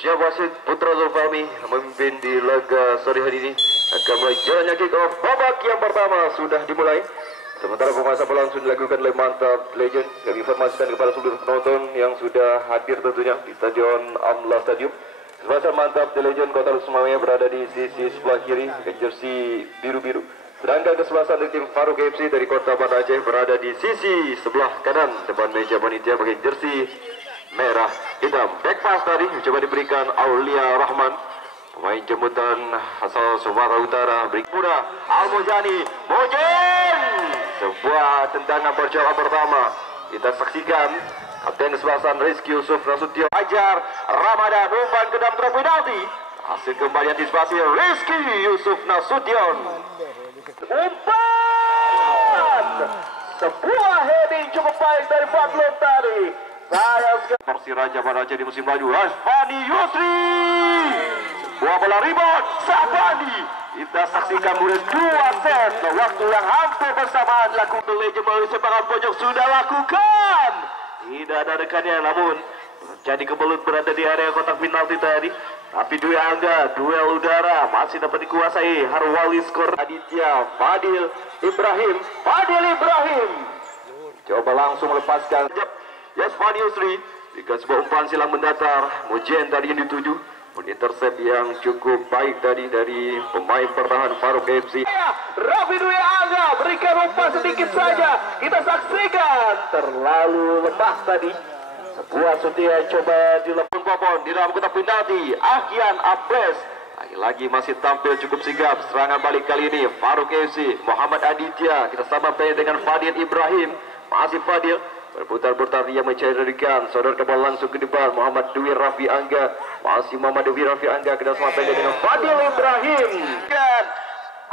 Siap wasit Putra Zulfahmi memimpin di laga sore hari ini. Akan mulai jalannya kick off. Babak yang pertama sudah dimulai. Sementara pemanasan berlangsung dilakukan oleh Mantap Legend. Kami informasikan kepada seluruh penonton yang sudah hadir tentunya di Stadion Amla Stadium. Kesebelasan Mantap Legend Kota Lusmawaya berada di sisi sebelah kiri dengan jersey biru-biru. Sedangkan kesebelasan dari tim Faruk FC dari Kota Banda Aceh berada di sisi sebelah kanan depan meja panitia pakai jersey merah hitam. Back pass tadi coba diberikan Aulia Rahman, pemain jemputan asal Sumatera Utara. Berikutnya Al-Mujani Mojen, sebuah tendangan percobaan pertama. Kita saksikan kapten kesebelasan Rizky Yusuf Nasution ajar Ramadan umpan ke dalam trap penalti. Hasil kembali antisipasi Rizky Yusuf Nasution. Umpan, sebuah heading cukup baik dari Fadlun tadi. Persiraja Banda Aceh di musim lalu. Asfani Yusri, sebuah bola rebound Syahbandi. Kita saksikan mulai 2 set. Waktu yang hampir bersamaan lakukan Legend melalui sepakan pojok sudah lakukan. Tidak ada rekannya, namun jadi kebelut berada di area kotak penalti tadi. Tapi Dwi Angga, duel udara masih dapat dikuasai. Harwali skor Aditya Fadil Ibrahim. Coba langsung melepaskan. Yasfani Yusri, jika sebuah umpan silang mendatar. Mujen tadi yang dituju, intercept yang cukup baik tadi dari pemain pertahanan Faruk FC. Raffi Dwi Angga berikan umpan sedikit saja. Kita saksikan terlalu lemah tadi. Sebuah suntian coba dilakukan Popon di dalam kotak penalti. Ahyan Apres lagi-lagi masih tampil cukup sigap. Serangan balik kali ini Faruk FC. Muhammad Aditya, kita sama dengan Fadil Ibrahim. Masih Fadil berputar-putar, dia mencarikan sodorkan bola langsung ke depan. Muhammad Dwi Raffi Angga, masih Muhammad Dwi Raffi Angga, kita sama dengan Fadil Ibrahim. Dan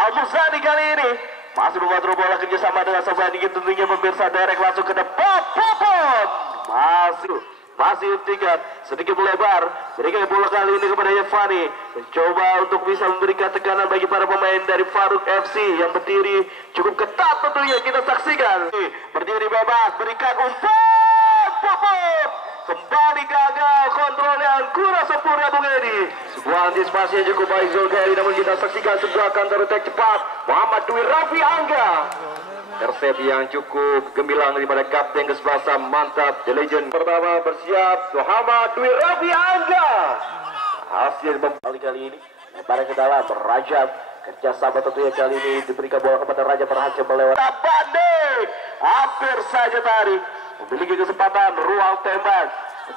Al-Muzani kali ini masih membuat bola kerjasama dengan Sabani, tentunya pemirsa direct langsung ke depan. Popon masih tingkat sedikit melebar, berikan bola kali ini kepada Yevani, mencoba untuk bisa memberikan tekanan bagi para pemain dari Faruk FC yang berdiri cukup ketat tentunya. Kita saksikan berdiri bebas, berikan umpan Popon, kembali gagal kontrol yang kurang sempurna Bung Edi. Sebuah antisipasi yang cukup baik Zulkifli, namun kita saksikan sebuah counter attack cepat Muhammad Dwi Raffi Angga. Intercept yang cukup gemilang daripada kapten kesebelasan Mantap The Legend. Pertama bersiap Muhammad Dwi Raffi Angga. Hasil kali ini lebaran ke dalam Rajab. Kerjasama tentunya kali ini diberikan bola kepada Raja, berhasil melewati Banding. Hampir saja tadi memiliki kesempatan ruang tembak.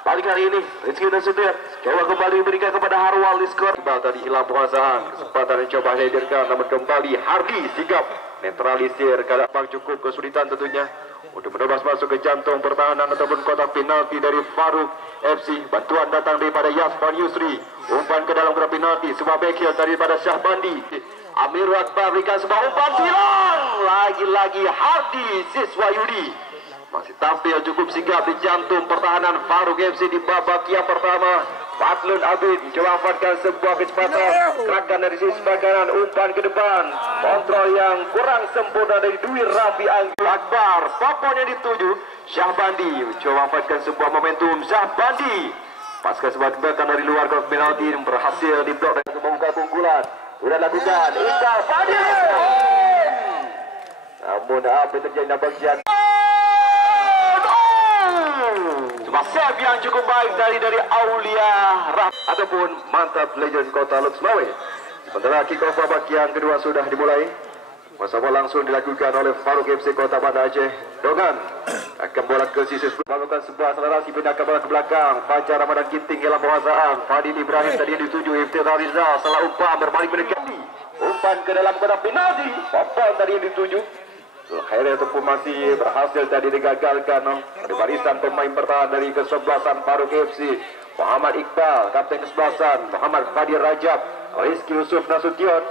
Balik kali ini Rizky Nasution coba kembali diberikan kepada Harwal di skor. Tadi hilang penguasaan, kesempatan yang coba hadirkan, namun kembali Hardi sigap netralisir. Kadang cukup kesulitan tentunya untuk menebas masuk ke jantung pertahanan ataupun kotak penalti dari Faruk FC. Bantuan datang daripada Yasfan Yusri, umpan ke dalam kotak penalti, sebuah backheel daripada Syahbandi. Amir Akbar berikan sebuah umpan silang, lagi-lagi Hardi siswa Yudi masih tampil cukup sigap di jantung pertahanan Faruk FC di babak yang pertama. Fadlun Abid coba manfaatkan sebuah kecepatan, gerakan dari sisi sebelah kanan, umpan ke depan, kontrol yang kurang sempurna dari Dwi Raffi Angga. Akbar, Popon yang dituju Syahbandi, coba manfaatkan sebuah momentum Syahbandi. Pasca sebuah tembakan dari luar kotak penalti berhasil diblok dan membuka keunggulan. Sudah lakukan Iqbal Fadil, namun apa yang terjadi dalam bagian save yang cukup baik dari Aulia Rahman ataupun Mantap Legend Kota Lusmawaya. Sementara kick off babak yang kedua sudah dimulai. Masa bola langsung dilakukan oleh Faruk FC Kota Banda Aceh. Dongan akan bola ke sisi melakukan sebuah akselerasi, pindahkan bola ke belakang. Fajar Ramadan Ginting dalam penguasaan. Fadil Ibrahim tadi yang dituju Iftikhar Rizal, salah umpan berbalik mendekati. Umpan ke dalam kotak penalti. Popon tadi yang dituju. Akhirnya ataupun masih berhasil tadi digagalkan dari barisan pemain pertahanan dari kesebelasan Faruk FC. Muhammad Iqbal, kapten kesebelasan, Muhammad Fadil Rajab, Rizky Yusuf Nasution,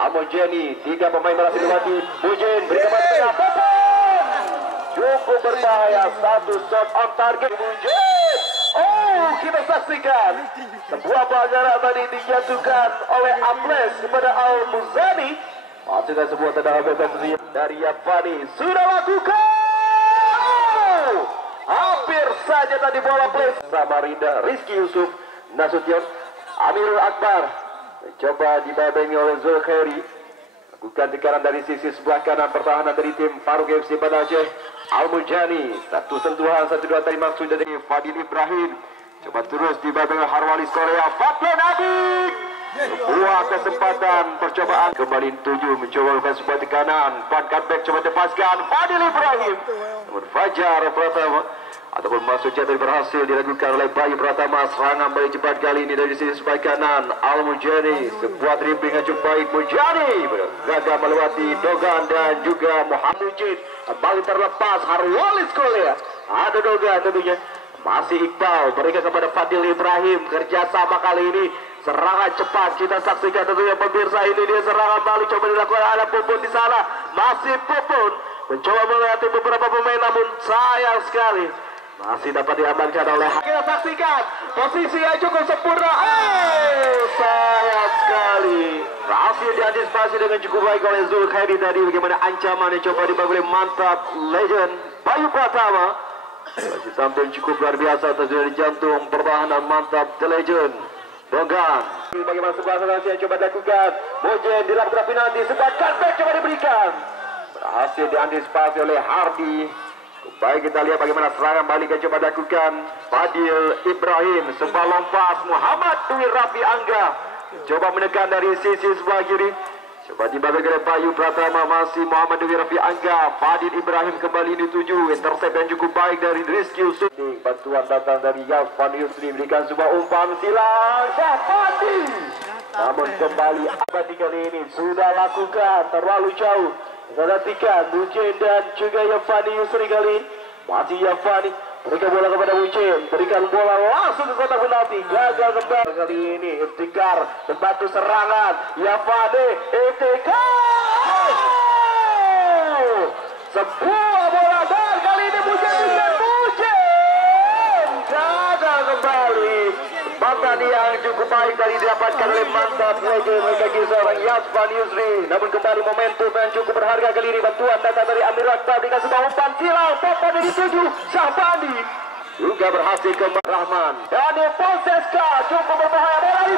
Amojeni, 3 pemain berhasil dilewati. Mujen berikan tengah, Popon cukup berbahaya, 1 shot on target Mujen. Kita saksikan sebuah pelanggaran tadi dijatuhkan oleh Aples kepada Al-Muzani. Masih ada sebuah tendangan bebas dari Yavani, sudah lakukan. Hampir saja tadi bola play Samarinda Rizky Yusuf Nasution Amirul Akbar mencoba dibabengi oleh Zulkhairi. Lakukan tekanan dari sisi sebelah kanan pertahanan dari tim Faruk FC Banda Aceh. Al-Mujani, satu sentuhan, satu dua tadi maksud dari Fadil Ibrahim. Coba terus dibabengi oleh Harwalis Korea. Fadlan Abid. Sebuah kesempatan percobaan kembali tuju mencoba melakukan sebuah tekanan. Pan cutback coba lepaskan Fadil Ibrahim. Namun Fajar Pratama ataupun masuk jatuh berhasil dilakukan oleh Bayu Pratama. Serangan balik cepat kali ini dari sisi sebelah kanan. Al-Mujani, sebuah dribbling yang cukup baik. Mujani gagal melewati Dogan dan juga Muhammad Mujid. Kembali terlepas Harwalis Korea. Ada Dogan tentunya. Masih Iqbal berikan kepada Fadil Ibrahim. Kerjasama kali ini. Serangan cepat kita saksikan tentunya pemirsa, ini dia serangan balik coba dilakukan, ada Pupun di sana, masih Pupun mencoba melewati beberapa pemain namun sayang sekali masih dapat diamankan oleh. Kita saksikan posisi yang cukup sempurna. Sayang sekali berhasil diantisipasi dengan cukup baik oleh Zulkhairi tadi. Bagaimana ancaman yang coba dibangun oleh mantap legend Bayu Pratama. Masih tampil cukup luar biasa terjadi jantung pertahanan mantap The Legend. Dogan bagaimana sebuah solusi yang coba dilakukan. Mojen di dalam penalti, sebuah cutback coba diberikan, berhasil diantisipasi oleh Hardi. Baik, kita lihat bagaimana serangan balik yang coba dilakukan Fadil Ibrahim. Sebuah lompat Muhammad Dwi Rafi Angga coba menekan dari sisi sebelah kiri. Coba dibagi oleh Bayu Pratama, masih Muhammad Dwi Rafi Angga. Fadil Ibrahim kembali dituju. Intercept yang cukup baik dari Rizky Yusuf. Bantuan datang dari Yasvan Yusri, berikan sebuah umpan silang Syahbandi. Namun kembali Abadi kali ini sudah lakukan terlalu jauh. Perhatikan Mujin dan juga Yasvan Yusri kali ini. Masih Yasvan berikan bola kepada Mujin, berikan bola langsung ke kotak penalti. Gagal kembali kali ini. Iftikar membantu serangan Yasvan. Iftikar sebuah bola dan kali ini Mujin gagal kembali. Mata yang cukup baik tadi didapatkan oleh mantap legend kaki seorang Yasvan Yusri. Namun kembali momentum yang cukup berharga kali ini. Bantuan datang dari Amir Akbar dengan sebuah umpan silang. Popo dari 7 Syahbandi juga berhasil ke Rahman. Daniel Fonseca cukup berbahaya. Bola di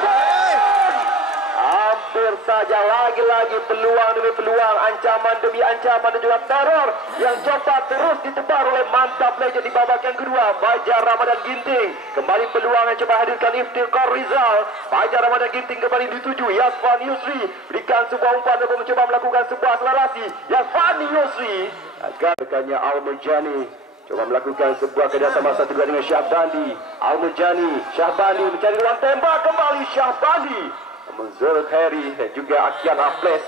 hampir saja lagi-lagi peluang demi peluang, ancaman demi ancaman dan juga teror yang coba terus ditebar oleh mantap legend di babak yang kedua. Fajar Ramadan Ginting kembali peluang yang coba hadirkan Iftikhar Rizal. Fajar Ramadan Ginting kembali dituju Yasvan Yusri, berikan sebuah umpan untuk mencoba melakukan sebuah akselerasi. Yasvan Yusri agar rekannya Al-Mujani coba melakukan sebuah kerjasama satu dengan Syahbandi. Al-Mujani, Syahbandi mencari ruang tembak, kembali Syahbandi. Zulkhairi dan juga Akian Afles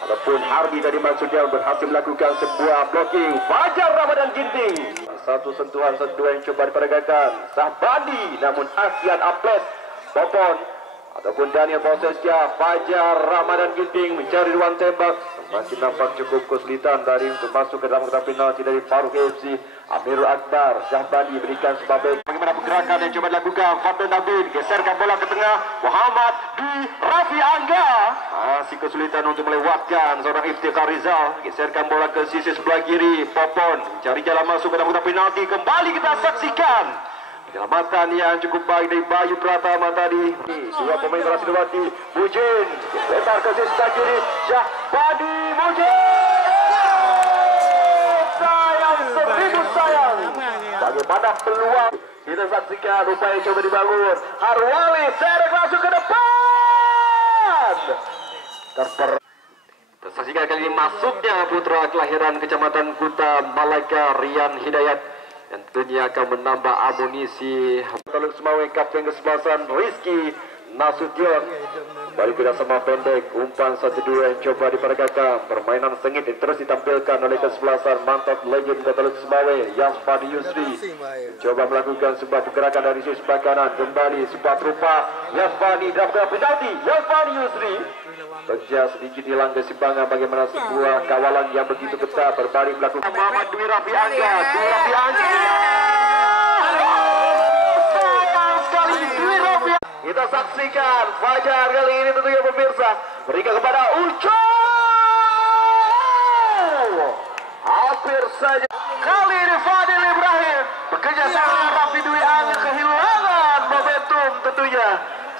ataupun Harbi tadi maksudnya berhasil melakukan sebuah blocking. Fajar Ramadan Ginting, satu sentuhan yang coba diperagakan Syahbandi, namun Akian Afles Popon ataupun Daniel Bosesya. Fajar Ramadan Ginting mencari ruang tembak, masih nampak cukup kesulitan dari untuk masuk ke dalam kotak penalti dari Faruk FC. Amirul Akbar, Syahbandi berikan sebab bagaimana pergerakan yang coba dilakukan. Fadlan Nabil geserkan bola ke tengah. Muhammad Dwi Rafi Angga masih kesulitan untuk melewatkan seorang Iftikhar Rizal. Geserkan bola ke sisi sebelah kiri. Popon mencari jalan masuk ke dalam kotak penalti. Kembali kita saksikan penyelamatan yang cukup baik dari Bayu Pratama tadi. Dua pemain berhasil dilewati. Mujin lebar ke sisi sebelah kiri. Syahbandi, Mujin. Sayang, bagaimana peluang kita saksikan upaya coba dibangun. Harwali seret masuk ke depan. Tersaksikan kali ini masuknya putra kelahiran Kecamatan Kuta Malaka Rian Hidayat yang tentunya akan menambah amunisi. Taluk Semawe kapten kesebelasan Rizky Nasution balik kerjasama pendek, umpan 1-2 yang coba diperagakan. Permainan sengit yang terus ditampilkan oleh kesebelasan mantap legend Taluk Semawe Yasvan Yusri. Coba melakukan sebuah pergerakan dari sisi sebelah kanan, kembali sebuah rupa Yasvani dalam penalti. Yasvan Yusri kerja sedikit hilang keseimbangan. Bagaimana sebuah kawalan yang begitu ketat berbalik melakukan Muhammad Dwi Rafi Angga. Dwi Rafi Angga kita saksikan Fajar kali ini tentunya pemirsa berikan kepada Uco. Hampir saja kali ini Fadil Ibrahim bekerja sama Rafi Dwi Angga kehilangan momentum tentunya.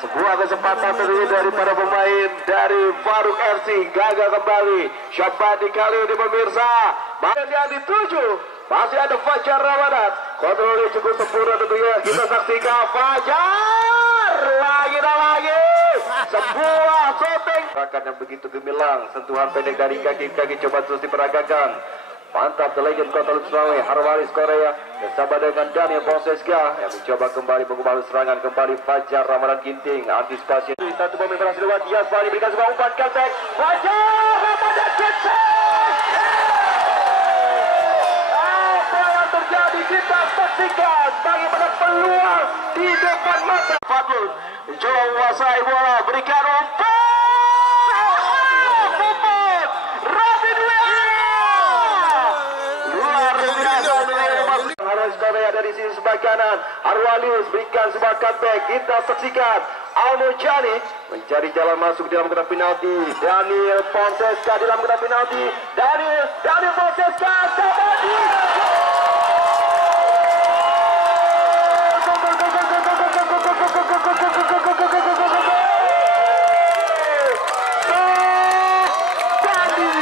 Sebuah kesempatan tentunya dari para pemain dari Faruk FC. Gagal kembali. Syafadi kali ini pemirsa. Masih yang dituju. Masih ada Fajar Ramadan. Kontrolnya cukup sempurna tentunya. Kita saksikan Fajar. Lagi dan lagi. Sebuah shooting. Rakan yang begitu gemilang. Sentuhan pendek dari kaki-kaki coba terus diperagakan. Mantap, the legend Kota Sulawesi, Harwaris Korea bersama dengan Daniel Fonseca yang mencoba kembali mengubah serangan kembali. Fajar Ramadan Ginting, antisipasi satu pemain berhasil lewat Yasfani, berikan sebuah umpan Kaltek. Fajar Ramadan Ginting. Apa yang terjadi kita saksikan bagaimana peluang di depan mata. Fadlun mencoba menguasai bola, berikan umpan. Korea dari sisi sebelah kanan, Arwalius berikan sebuah cutback. Kita saksikan Almojani mencari jalan masuk di dalam kotak penalti. Daniel Fonseca di dalam kotak penalti. Daniel Fonseca Sabadi.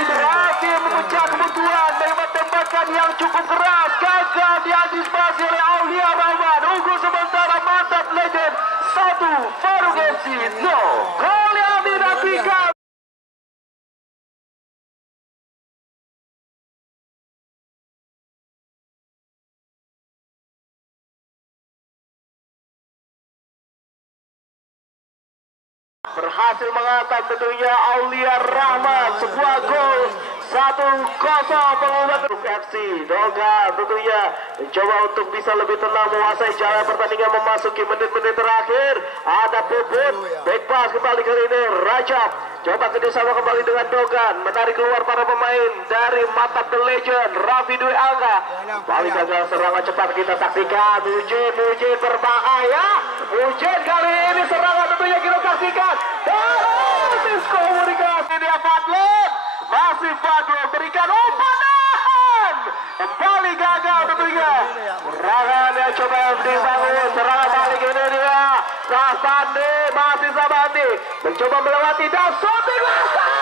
Berhasil memecah kebutuhan dari tembakan yang cukup keras. Gagal diantisipasi oleh Aulia Rahman. Unggul sementara mantap legend 1 Faruk FC 0. Gol yang dinantikan. Berhasil menghantam tentunya Aulia Rahman. Sebuah gol 1-0 pengubah FC. Doga tentunya mencoba untuk bisa lebih tenang menguasai jalan pertandingan memasuki menit-menit terakhir. Ada Puput, back pass kembali kali ini Rajab. Coba kerjasama kembali dengan Dogan, menarik keluar para pemain dari Mantap the Legend Raffi Dwi Angga. Kembali gagal serangan cepat, kita saksikan Mujin berbahaya. Mujin kali ini serangan tentunya kita saksikan. Dan komunikasi dia Fadlun. Masih Fadlun berikan umpan. Kembali gagal tentunya. Serangan yang coba dibangun. Serangan balik ini dia. Sabandi, masih Sabandi. Mencoba melewati dan shooting langsung.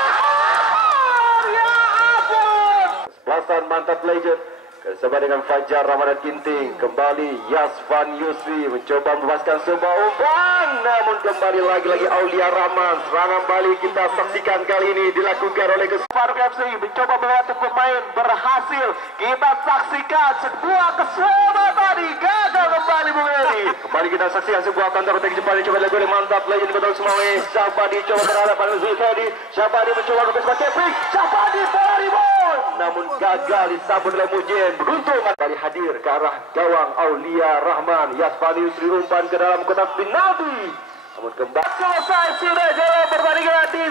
Ya ampun. Belasan Mantap Legend. Bersama dengan Fajar Ramadan Ginting. Kembali Yasvan Yusri mencoba membebaskan sebuah umpan. Namun kembali lagi-lagi Aulia Rahman. Serangan balik kita saksikan kali ini dilakukan oleh Faruk FC. Mencoba melewati pemain, berhasil. Kita saksikan sebuah keselamatan. Gagal kembali Bung Eri. Kembali kita saksikan sebuah counter attack Jepang. Coba dilakukan oleh Mantap Legend Kota Sulawesi. Sabadi coba berhadapan dengan Zulfadi. Sabadi mencoba untuk sebuah keping. Sabadi bola rebound. Namun gagal disambut oleh Mujin. Beruntung kembali hadir ke arah gawang Aulia Rahman. Yasfani Yusri umpan ke dalam kotak penalti. Namun kembali selesai sudah jalan pertandingan di